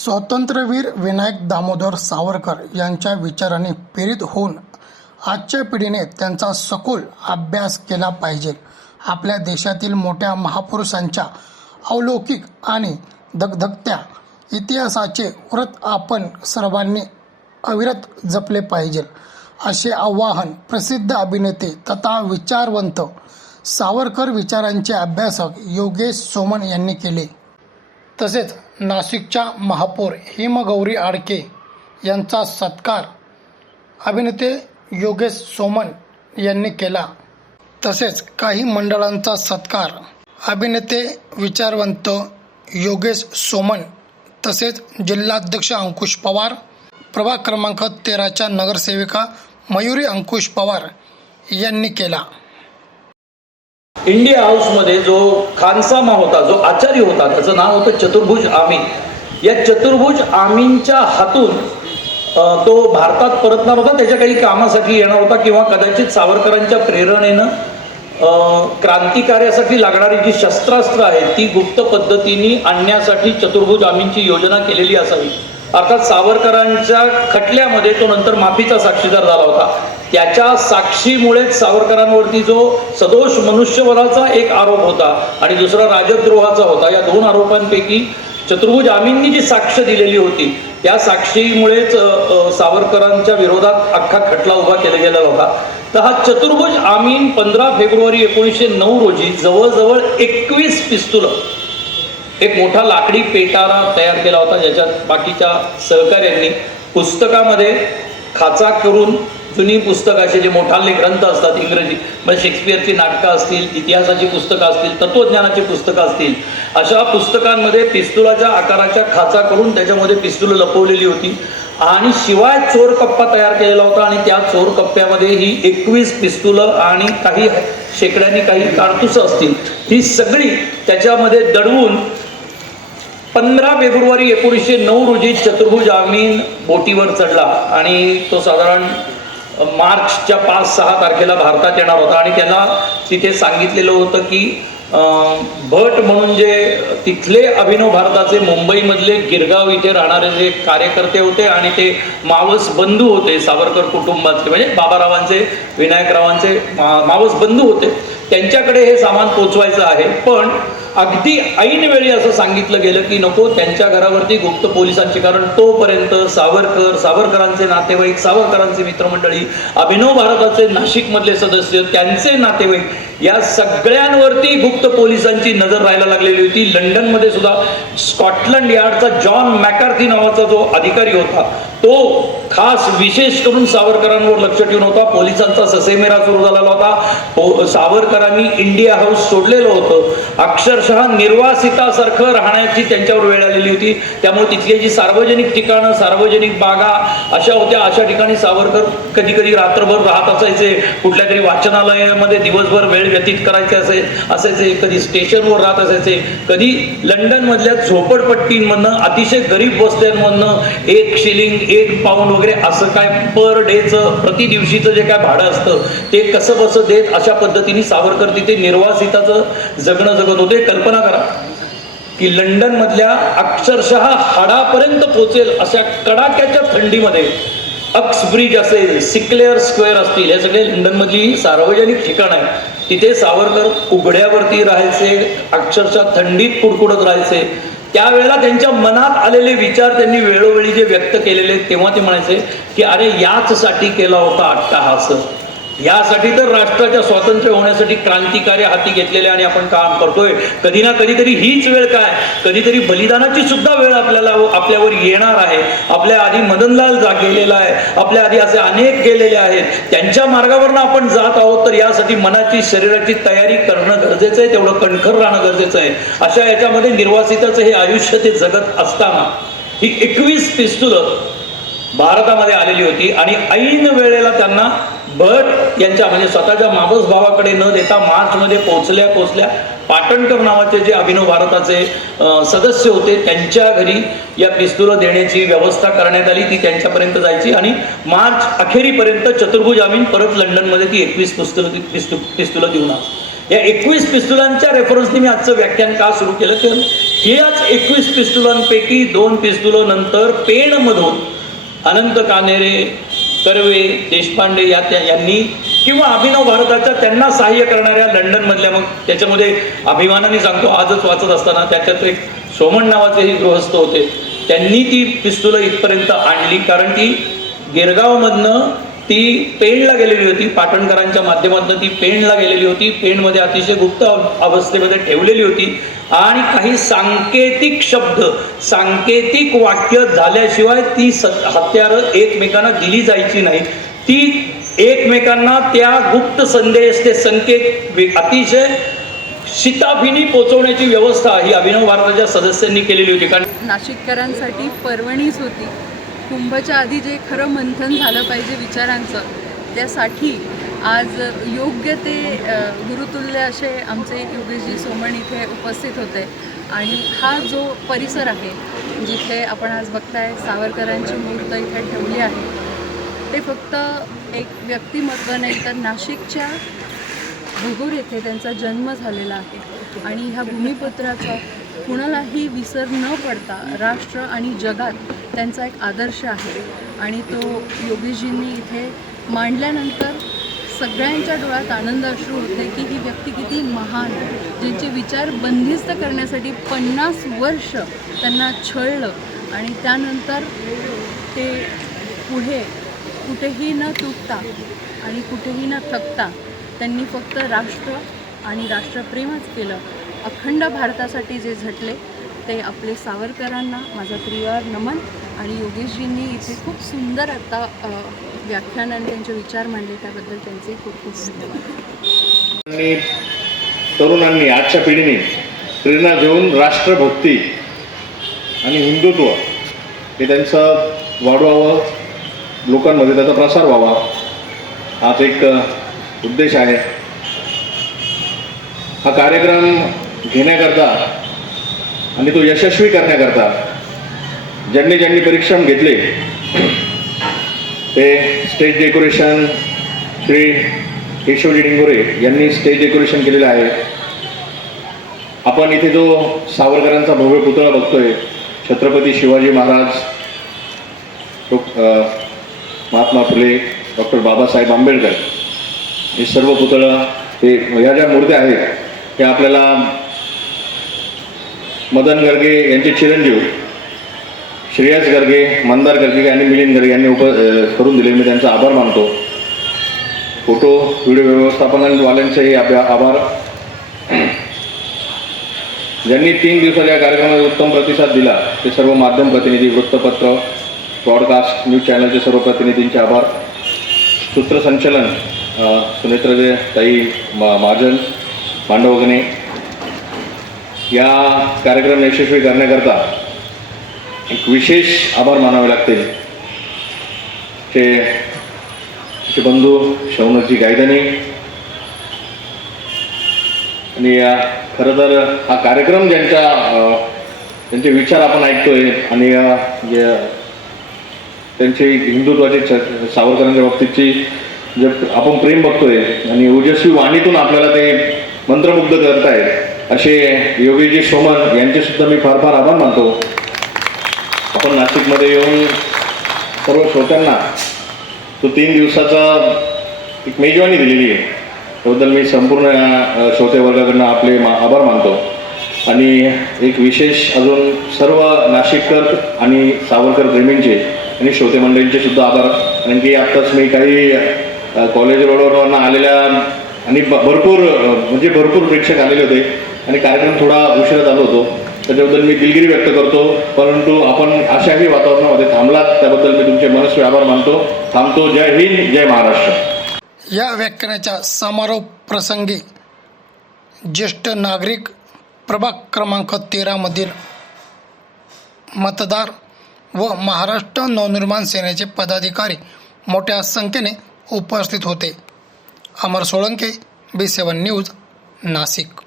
स्वातंत्र्यवीर विनायक दामोदर सावरकर यांच्या विचारांनी प्रेरित होऊन आजच्या पिढीने त्यांचा सखोल अभ्यास केला पाहिजे. आपल्या देशातील मोठ्या महापुरुषांच्या अलौकिक आणि धगधगत्या इतिहासाचे व्रत आपण सर्वांनी अविरत जपले पाहिजे, असे आवाहन प्रसिद्ध अभिनेते तथा विचारवंत सावरकर विचारांचे अभ्यासक योगेश सोमन यांनी केले. तसेच नाशिकच्या महापौर हेमगौरी आडके यांचा सत्कार अभिनेते योगेश सोमन यांनी केला. तसेच काही मंडळांचा सत्कार अभिनेते विचारवंत योगेश सोमन तसेच जिल्हाध्यक्ष अंकुश पवार, प्रभाग क्रमांक 13च्या नगरसेविका मयुरी अंकुश पवार यांनी केला. इंडिया हाऊसमध्ये जो खानसामा होता, जो आचार्य होता, त्याचं नाव होतं चतुर्भुज आमीन. या चतुर्भुज आमीनच्या हातून तो भारतात परतणार होता, त्याच्या काही कामासाठी येणार होता किंवा कदाचित सावरकरांच्या प्रेरणेनं क्रांतिकार्यासाठी लागणारी जी शस्त्रास्त्र आहेत ती गुप्त पद्धतीने आणण्यासाठी चतुर्भुज आमीनची योजना केलेली असावी. अर्थात सावरकरांच्या खटल्यामध्ये तो नंतर माफीचा साक्षीदार झाला होता. त्याच्या साक्षीमुळेच सावरकरांवरती जो सदोष मनुष्यवधाचा एक आरोप होता आणि दुसरा राजद्रोहाचा होता, या दोन आरोपांपैकी चतुर्भुज आमीननी जी साक्ष दिलेली होती त्या साक्षीमुळेच सावरकरांच्या विरोधात अख्खा खटला उभा केला गेला होता. तर हा चतुर्भुज आमीन 15 फेब्रुवारी 1909 रोजी जवळजवळ 21 पिस्तूल, एक मोठा लाकडी पेटारा तयार केला होता, ज्याच्यात बाकीच्या सहकाऱ्यांनी पुस्तकामध्ये खाचा करून जुनी पुस्तकं, असे जे मोठाले ग्रंथ असतात इंग्रजी, म्हणजे शेक्सपियरची नाटकं असतील, इतिहासाची पुस्तकं असतील, तत्त्वज्ञानाची पुस्तकं असतील, अशा पुस्तकांमध्ये पिस्तुलाच्या आकाराच्या खाचा करून त्याच्यामध्ये पिस्तुलं लपवलेली होती आणि शिवाय चोर कप्पा तयार केलेला होता आणि त्या चोर कप्प्यामध्ये ही 21 पिस्तुलं आणि काही शेकड्यांनी काही कारतुसं असतील, ही सगळी त्याच्यामध्ये दडवून 15 फेब्रुवारी 1909 रोजी चतुर्भुज आमीन बोटीवर चढला आणि तो साधारण मार्चच्या 5-6 तारखेला भारतात येणार होता. आणि त्याला तिथे सांगितलेलं होतं की भट म्हणून जे तिथले अभिनव भारताचे मुंबईमधले गिरगाव इथे राहणारे जे कार्यकर्ते होते आणि ते मावस बंधू होते सावरकर कुटुंबातले, म्हणजे बाबारावांचे, विनायकरावांचे मावस बंधू होते, त्यांच्याकडे हे सामान पोचवायचं आहे. पण अगदी ऐन वेळी असं सांगितलं गेलं की नको, त्यांच्या घरावरती गुप्त पोलिसांची, कारण तोपर्यंत सावरकरांचे नातेवाईक, सावरकरांचे मित्रमंडळी, अभिनव भारताचे नाशिकमधले सदस्य, त्यांचे नातेवाईक, या सगळ्यांवरती गुप्त पोलिसांची नजर राहायला लागलेली होती. लंडनमध्ये सुद्धा स्कॉटलंड यार्डचा जॉन मॅकार्थी नावाचा जो अधिकारी होता तो खास विशेष करून सावरकरांवर लक्ष ठेवून होता. पोलिसांचा ससेमेरा सुरू झालेला होता. सावरकरांनी इंडिया हाऊस सोडलेलं होतं. अक्षरशः निर्वासितासारखं राहण्याची त्यांच्यावर वेळ आलेली होती. त्यामुळे तिथली जी सार्वजनिक ठिकाणं, सार्वजनिक बागा अशा होत्या, अशा ठिकाणी सावरकर कधी कधी रात्रभर राहत असायचे. कुठल्या तरी वाचनालयामध्ये दिवसभर वेळ व्यतीत करायचे असायचे, कधी स्टेशनवर राहत असायचे, कधी लंडन मधल्या झोपडपट्टींमधनं, अतिशय गरीब वस्त्यांमधनं 1 शिलिंग 1 पाऊंड वगैरे असं काय पर डेचं, प्रति दिवशीचं जे काय भाडं असतं ते कसं बसं देत अशा पद्धतीने सावरकर तिथे निर्वासिताचं जगणं जगत होते. कल्पना करा की लंडन मधल्या अक्षरशः हाडापर्यंत पोचेल अशा कडाक्याच्या थंडीमध्ये अक्स ब्रिज असेल, सिक्लेअर स्क्वेअर असतील, हे सगळे लंडन मधली सार्वजनिक ठिकाण आहे. तिथे सावरकर उघड्यावरती राहायचे, अक्षरशः थंडीत कुडकुडत राहायचे. त्यावेळेला त्यांच्या मनात आलेले विचार त्यांनी वेळोवेळी जे व्यक्त केलेले, तेव्हा ते म्हणायचे की अरे याचसाठी केला होता अट्टाहास, यासाठी तर राष्ट्राच्या स्वातंत्र्य होण्यासाठी क्रांतिकार्य हाती घेतलेले आणि आपण काम करतोय. कधी ना कधीतरी हीच वेळ काय, कधीतरी बलिदानाची सुद्धा वेळ आपल्यावर येणार आहे. आपल्या आधी मदनलाल गेलेला आहे, आपल्या आधी असे अनेक गेलेले आहेत, त्यांच्या मार्गावरनं आपण जात आहोत. तर यासाठी मनाची, शरीराची तयारी करणं गरजेचं आहे, तेवढं कणखर राहणं गरजेचं आहे. अशा याच्यामध्ये निर्वासिताचं हे आयुष्य ते जगत असताना ही 21 पिस्तुलं भारतामध्ये आलेली होती आणि ऐन वेळेला त्यांना भट यांच्या, म्हणजे स्वतःच्या मावस भावाकडे न देता मार्चमध्ये पोचल्या पाटणकर नावाचे जे अभिनव भारताचे सदस्य होते त्यांच्या घरी या पिस्तुलं देण्याची व्यवस्था करण्यात आली. ती त्यांच्यापर्यंत जायची आणि मार्च अखेरीपर्यंत चतुर्भुज आमीन परत लंडनमध्ये ती 21 पिस्तुलं देऊन आला. या 21 पिस्तुलांच्या रेफरन्सने मी आजचं व्याख्यान का सुरू केलं, तर ह्याच 21 पिस्तुलांपैकी 2 पिस्तुलानंतर पेणमधून अनंत कानेरे, कर्वे, देशपांडे यांनी किंवा अभिनव भारताच्या त्यांना सहाय्य करणाऱ्या लंडनमधल्या, मग त्याच्यामध्ये अभिमानाने सांगतो आजच वाचत असताना त्याच्यात एक सोमण नावाचेही गृहस्थ होते, त्यांनी ती पिस्तुलं इथपर्यंत आणली. कारण ती गिरगावमधनं ती पेणला गेलेली होती, पाटणकरांच्या माध्यमातून ती पेणला गेलेली होती, पेणमध्ये अतिशय गुप्त अवस्थेमध्ये ठेवलेली होती आणि काही सांकेतिक शब्द, सांकेतिक वाक्य झाल्याशिवाय ती हत्यारं एकमेकांना दिली जायची नाही. ती एकमेकांना त्या गुप्त संदेश, ते संकेत अतिशय शिताफीनी पोचवण्याची व्यवस्था ही अभिनव भारताच्या सदस्यांनी केलेली होती. कारण नाशिककरांसाठी पर्वणीच होती. कुंभच्या आधी जे खरं मंथन झालं पाहिजे विचारांचं, त्यासाठी आज योग्य ते गुरुतुल्य असे आमचे योगेशजी सोमण इथे उपस्थित होते. आणि हा जो परिसर आहे जिथे आपण आज बघताय सावरकरांची मूर्त इथे ठेवली आहे, ते फक्त एक व्यक्तिमत्व नाही तर नाशिकच्या भगूर येथे त्यांचा जन्म झालेला आहे आणि ह्या भूमिपुत्राचा कुणालाही विसर न पडता राष्ट्र आणि जगात त्यांचा एक आदर्श आहे. आणि तो योगेशजींनी इथे मांडल्यानंतर सगळ्यांच्या डोळ्यात आनंद अश्रू होते की ही व्यक्ती किती महान, ज्यांचे विचार बंदिस्त करण्यासाठी 50 वर्ष त्यांना छळलं आणि त्यानंतर ते पुढे कुठेही न तुटता आणि कुठेही न थकता त्यांनी फक्त राष्ट्र आणि राष्ट्रप्रेमच केलं. अखंड भारतासाठी जे झटले ते आपले सावरकरांना माझा प्रियार नमन. आणि योगेशजींनी इथे खूप सुंदर आता व्याख्यानाने त्यांचे विचार मांडले, त्याबद्दल त्यांचे खूप खूप धन्यवाद. तरुणांनी, आजच्या पिढीने प्रेरणा घेऊन राष्ट्रभक्ती आणि हिंदुत्व हे त्यांचं वाढवावं, लोकांमध्ये त्याचा प्रसार व्हावा, हाच एक उद्देश आहे. हा कार्यक्रम घेण्याकरता आणि तो यशस्वी करण्याकरता ज्यांनी परिश्रम घेतले ते स्टेज डेकोरेशन श्री केशवजी डिंगोरे यांनी स्टेज डेकोरेशन केलेलं आहे. आपण इथे जो सावरकरांचा भव्य पुतळा बघतोय, छत्रपती शिवाजी महाराज, महात्मा फुले, डॉक्टर बाबासाहेब आंबेडकर, हे सर्व पुतळा, हे ह्या ज्या मूर्त्या आहेत त्या आपल्याला मदन गर्गे यांचे चिरंजीव श्रेयस गर्गे, मंदार गर्गे आणि मिलिंद गर्गे यांनी करून दिले. मी त्यांचा आभार मानतो. फोटो व्हिडिओ व्यवस्थापनावाल्यांचेही आभार. ज्यांनी 3 दिवसाच्या कार्यक्रमाला उत्तम प्रतिसाद दिला ते सर्व माध्यम प्रतिनिधी, वृत्तपत्र, ब्रॉडकास्ट, न्यूज चॅनलचे सर्व प्रतिनिधींचे आभार. सूत्रसंचलन सुनेत्र ताई महाजन, पांडवगणे. या कार्यक्रम यशस्वी करण्याकरता एक विशेष आभार मानावे लागतील ते बंधू शौनकजी गायधनी. आणि खरं तर हा कार्यक्रम त्यांचे विचार आपण ऐकतोय आणि त्यांची हिंदुत्वाची, सावरकरांच्या बाबतीतची जे आपण प्रेम बघतोय आणि ओजस्वी वाणीतून आपल्याला ते मंत्रमुग्ध करतायत असे योगेशजी सोमण यांचे सुद्धा मी फार फार आभार मानतो. आपण नाशिकमध्ये येऊन सर्व श्रोत्यांना तो 3 दिवसाचा एक मेजवानी दिलेली आहे, त्याबद्दल मी संपूर्ण श्रोते वर्गाकडनं आपले आभार मानतो. आणि एक विशेष अजून सर्व नाशिककर आणि सावरकर प्रेमींचे आणि श्रोते मंडळींचे सुद्धा आभार. कारण की आत्ताच मी काही कॉलेज रोडवरून आलेल्या आणि भरपूर प्रेक्षक आलेले होते आणि कार्यक्रम थोडा उशिरा चालू होतो, त्याच्याबद्दल मी दिलगिरी व्यक्त करतो. परंतु आपण अशाही वातावरणामध्ये थांबलात त्याबद्दल मी तुमचे मनस्वी आभार मानतो. थांबतो. जय हिंद, जय महाराष्ट्र. या व्याख्यानाच्या समारोप प्रसंगी ज्येष्ठ नागरिक, प्रभाग क्रमांक 13 मधील मतदार व महाराष्ट्र नवनिर्माण सेनेचे पदाधिकारी मोठ्या संख्येने उपस्थित होते. अमर सोळंके, B7 न्यूज, नाशिक.